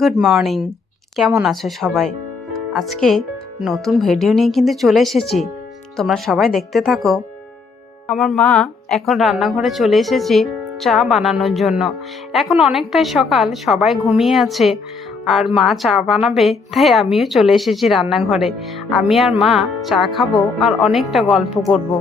Good morning. কেমন আছো সবাই? আজকে নতুন ভিডিও নিয়ে কিন্তু চলে এসেছি, তোমরা সবাই দেখতে থাকো। আমার মা এখন রান্নাঘরে চলে এসেছি চা বানানোর জন্য। এখন অনেকটাই সকাল, সবাই ঘুমিয়ে আছে, আর মা চা বানাবে, তাই আমিও চলে এসেছি রান্নাঘরে। আমি আর মা চা খাবো আর অনেকটা গল্প করবো।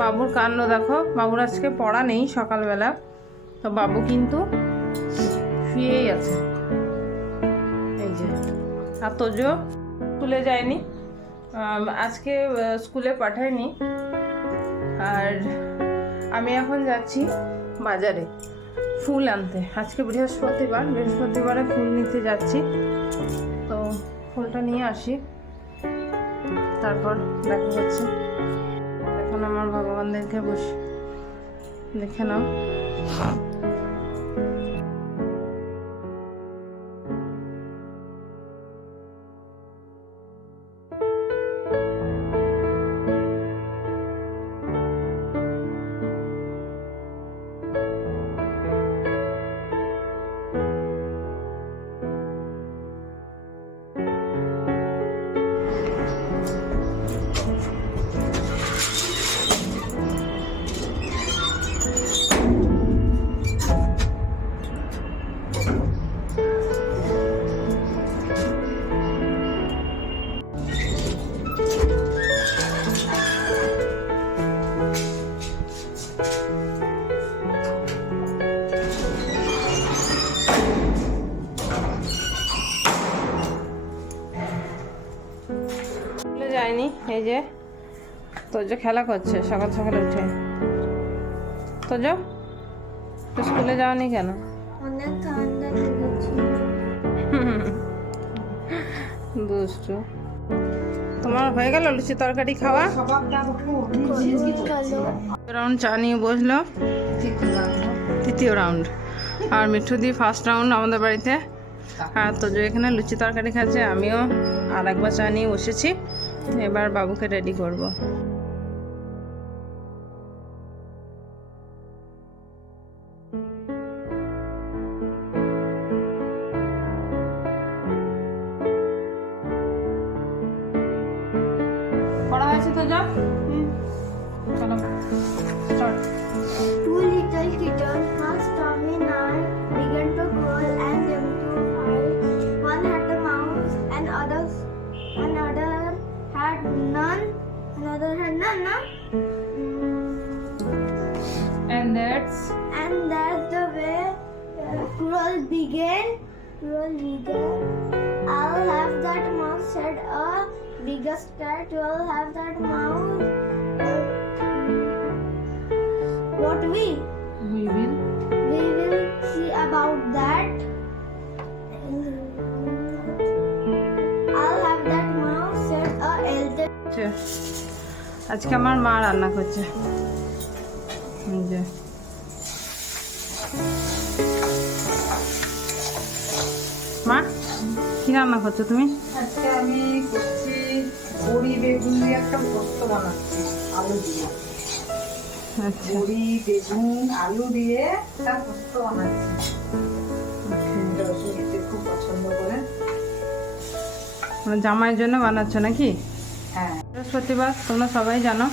বাবুর কাণ্ড দেখো, বাবুর আজকে পড়া নেই সকালবেলা, তো বাবু কিন্তু শুয়েই আছে। এই যে, আর তোজো স্কুলে যায়নি, আজকে স্কুলে পাঠায়নি। আর আমি এখন যাচ্ছি বাজারে ফুল আনতে। আজকে বৃহস্পতিবারে ফুল নিতে যাচ্ছি, তো ফুলটা নিয়ে আসি, তারপর দেখা হচ্ছে। এখন আমার ভগবানদেরকে বসে দেখে নাও। যায়নি, এই যে তোজো খেলা করছে সকাল সকাল উঠে। তোজো স্কুলে যাওনি কেন? অনেক ঠান্ডা লেগেছে। দুষ্টু। তোমার হয়ে গেল লুচি তরকারি খাওয়া? রাউন্ড চা নিয়ে বসলো, তৃতীয় রাউন্ড। আর মিঠুদি ফার্স্ট রাউন্ড আমাদের বাড়িতে। আর তোজো এখানে লুচি তরকারি খাচ্ছে, আমিও আর একবার চা নিয়ে বসেছি। এবার বাবুকে রেডি করব। পড়া হয়েছে তো, যাও চলো start. Two little kittens, once Tommy and I began to crawl and them to fight. One had a mouse, and another had none. Another had none, no? And that's the way crawl began. I'll have that mouse, said a biggest cat. I'll have that mouse. What we will we will see about that. I'll have that mouse, said a elder. আজকে আমার মা রান্না করছে। এই যে মা, কি রান্না করছো তুমি? আজকে আমি করছি বড়ি বেগুন দিয়ে একটা পোস্ত বানাচ্ছি, আলু দিয়ে। আচ্ছা, বড়ি বেগুন আলু দিয়ে একটা পোস্ত বানাচ্ছি, রসুন খুব পছন্দ করে। জামাইয়ের জন্য বানাচ্ছ নাকি? হ্যাঁ, বৃহস্পতিবার তোমরা সবাই জানো,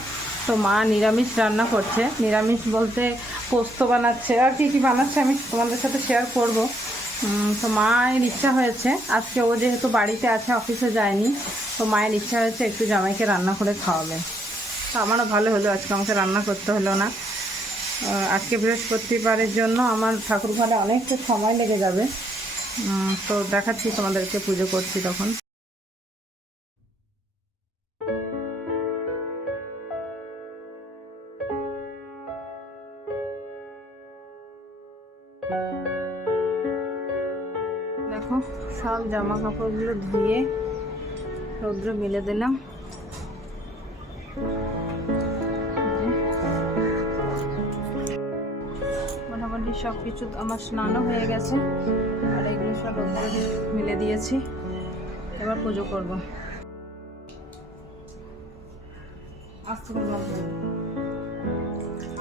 তো মা নিরামিষ রান্না করছে। নিরামিষ বলতে পোস্ত বানাচ্ছে, আর কি কি বানাচ্ছে আমি তোমাদের সাথে শেয়ার করব। তো মায়ের ইচ্ছা হয়েছে আজকে, ও যেহেতু বাড়িতে আছে, অফিসে যায়নি, তো মায়ের ইচ্ছা হয়েছে একটু জামাইকে রান্না করে খাওয়াবে। তো আমারও ভালো হলো, আজকে আমাকে রান্না করতে হলো না। আজকে বৃহস্পতিবারের জন্য আমার ঠাকুর ঘরে অনেকটা সময় লেগে যাবে। তো দেখাচ্ছি তোমাদেরকে, পুজো করছি তখন। দেখো সব জামা কাপড়গুলো ধুয়ে রৌদ্রে মেলে দিলাম। মোটামুটি সব কিছু আমার স্নানও হয়ে গেছে, আর এগুলো সব রৌদ্রে মেলে দিয়েছি। এবার পুজো করবো। আস্তে করে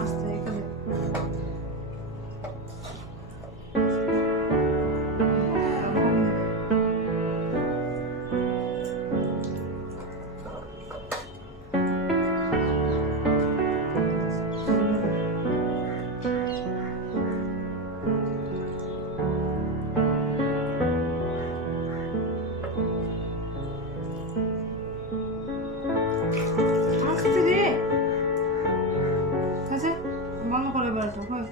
আস্তে এখানে বন্ধ করে বেড়াতো হয়।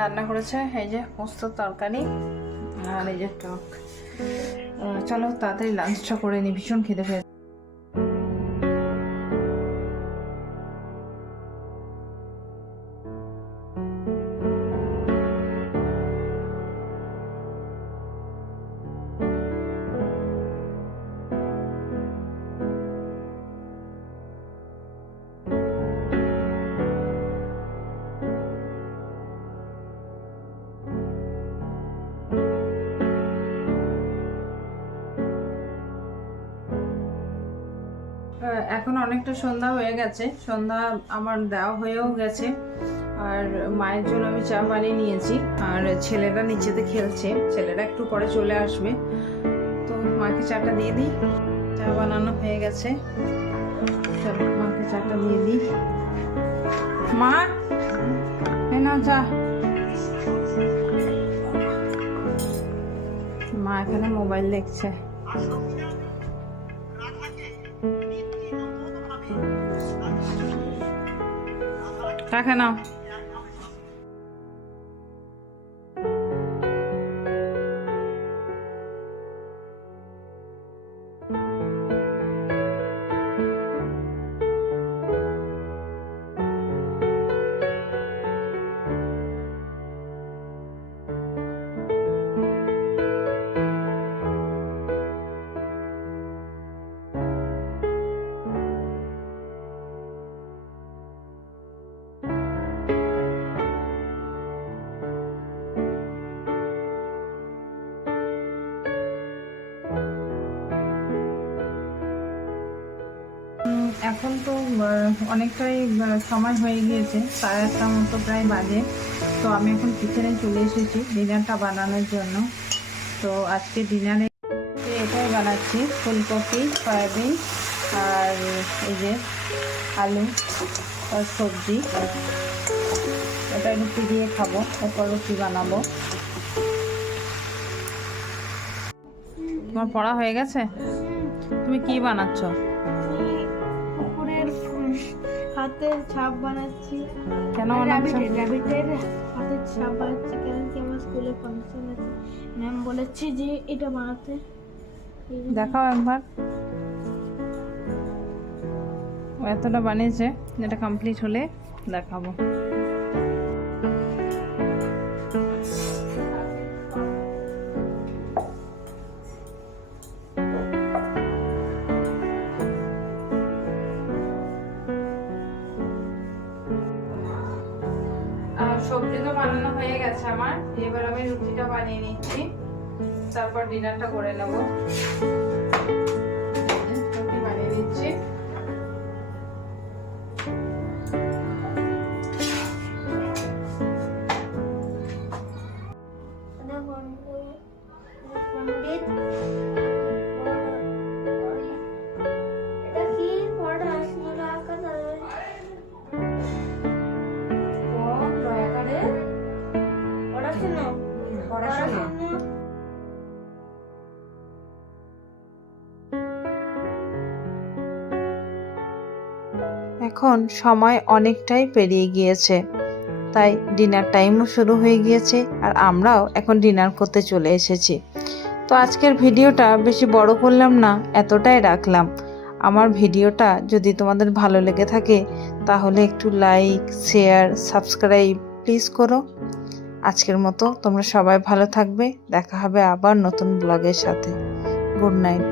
রান্না করেছে এই যে পোস্ত তরকারি আর এই যে টক। চলো তাড়াতাড়ি লাঞ্চটা করে নি, ভীষণ খিদে পেয়েছে। এখন অনেকটা সন্ধ্যা হয়ে গেছে, সন্ধ্যা আমার দেওয়া হয়েও গেছে। আর মায়ের জন্য আমি চা বানিয়ে নিয়েছি, আর ছেলেরা নিচেতে খেলছে, ছেলেরা একটু পরে চলে আসবে। তো মাকে চাটা দিয়ে দিই। চা বানানো হয়ে গেছে, চলো মাকে চাটা দিয়ে দিই। মা এই নাও চা। মা এখানে মোবাইল দেখছে। টাকা নাও। এখন তো অনেকটাই সময় হয়ে গিয়েছে, 1:30 মতো প্রায় বাজে। তো আমি এখন কিচেনে চলে এসেছি ডিনারটা বানানোর জন্য। তো আজকে ডিনারে এটাই বানাচ্ছি, ফুলকপি, সয়াবিন আর এই যে আলু আর সবজি। এটা রুটি দিয়ে খাবো, এরপর রুটি বানাবো। তোমার পড়া হয়ে গেছে? তুমি কি বানাচ্ছ? কুকুরের হাতের ছাপ বানাচ্ছি। কেন বানাচ্ছ? র্যাবিটের হাতের ছাপ বানাচ্ছি, কারণ কি আমার স্কুলে ফাংশন আছে। ম্যাম বলেছে যে এটা বানাতে। দেখাও একবার। ও এতটা বানিয়েছে, এটা কমপ্লিট হলে দেখাবো। সবজি তো বানানো হয়ে গেছে আমার, এবার আমি রুটিটা বানিয়ে নিচ্ছি, তারপর ডিনারটা করে নেব। রুটি বানিয়ে নিচ্ছি। পণ্ডিত এটা কি পড়া আসলে আকার পড়াশোনা পড়াশোনা। এখন সময় অনেকটাই পেরিয়ে গিয়েছে, তাই ডিনার টাইমও শুরু হয়ে গিয়েছে, আর আমরাও এখন ডিনার করতে চলে এসেছি। তো আজকের ভিডিওটা বেশি বড় করলাম না, এতটাই রাখলাম। আমার ভিডিওটা যদি তোমাদের ভালো লেগে থাকে তাহলে একটু লাইক, শেয়ার, সাবস্ক্রাইব প্লিজ করো। আজকের মতো তোমরা সবাই ভালো থাকবে, দেখা হবে আবার নতুন ব্লগের সাথে। Good night.